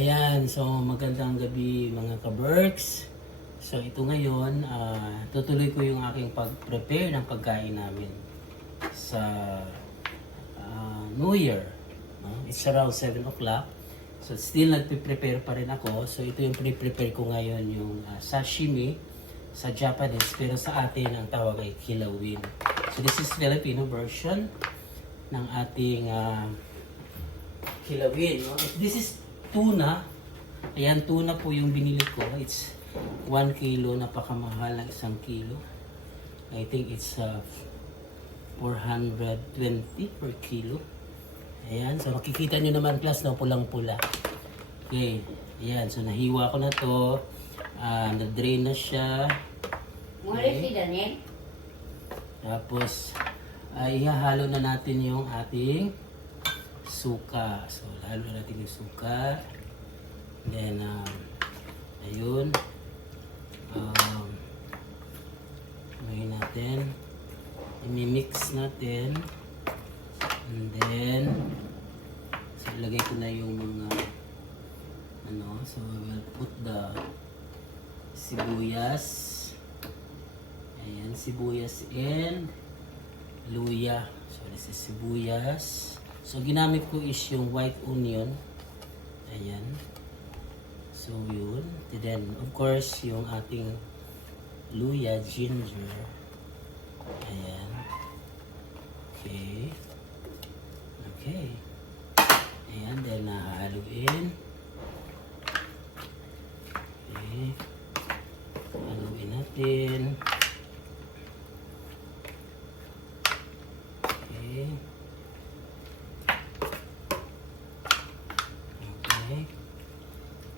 Ayan, so magandang gabi mga ka-Berks. So ito ngayon, tutuloy ko yung aking pag-prepare ng pagkain namin sa New Year. No? It's around 7 o'clock. So still nagpe-prepare pa rin ako. So ito yung pre-prepare ko ngayon, yung sashimi sa Japanese. Pero sa atin ang tawag ay kilawin. So this is Filipino version ng ating kilawin. No? This is tuna. Ayan, tuna po yung binili ko. It's 1 kilo. Napakamahal ng 1 kilo. I think it's 420 per kilo. Ayan, so makikita nyo naman plus na pulang-pula. Okay, ayan, so nahiwa ko na to. Na-drain na siya. Okay. Tapos, ihahalo na natin yung ating suka. So, lalo natin yung suka. Then, ayun. Ngayon natin. I-mix natin. And then, so, ilagay ko na yung mga, so, we'll put the sibuyas. Ayan, sibuyas and luya. So, this is sibuyas. So, ginamit ko is yung white onion. Ayan. So, yun. And then, of course, yung ating luya, ginger. Ayan. Okay. Okay. Ayan. Then, haluin. Okay. Haluin natin. Okay.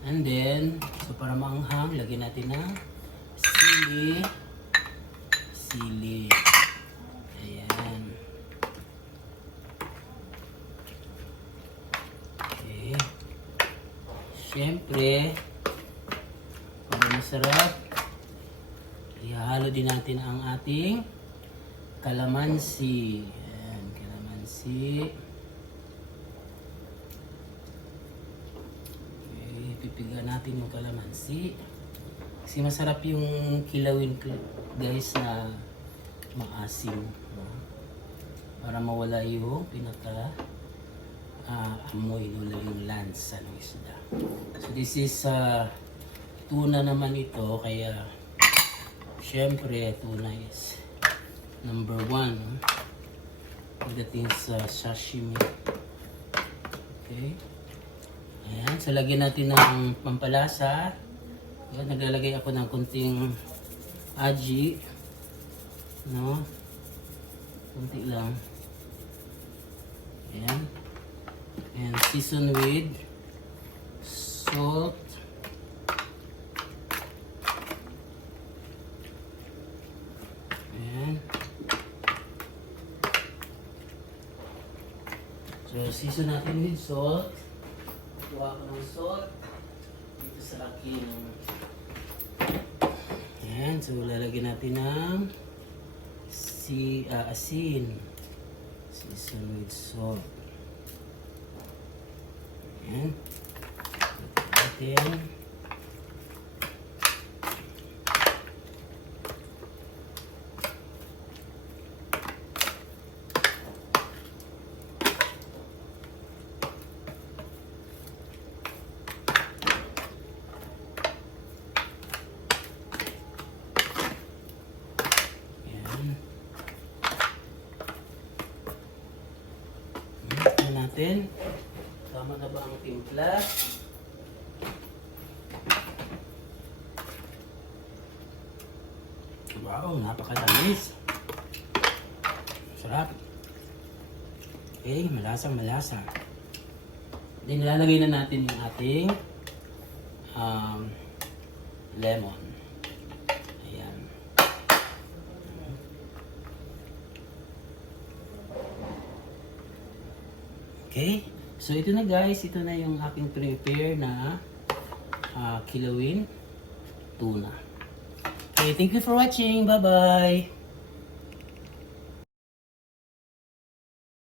And then, so para maanghang, lagyan natin ng sili. Sili. Ayan. Okay. Siyempre, para masarap, ihahalo din natin ang ating kalamansi. Ayan, kalamansi. Pipiga natin yung kalamansi. Kasi masarap yung kilawin guys na maasim. Para mawala yung pinaka amoy, wala yung lansa ng isda. So this is tuna naman ito. Kaya syempre tuna is number 1 pagdating sa sashimi. Okay. Ayan, so lagyan natin ng pampalasa. Ayan, naglalagay ako ng kunting aji. No? Kunti lang. Ayan. And season with salt. Ayan. So, season natin with salt. Kuha ko ng salt dito sa aking ayan, so lalagyan natin ng asin, season with salt. Ayan, lagyan natin. Natin. Tama na ba ang timpla? Wow, napakatamis. Sarap. Okay, malasang malasa. Then nilalagay na natin yung ating lemon. Ayan. Okay, so ito na guys, ito na yung aking prepare na kilawin tuna. Okay, thank you for watching. Bye-bye!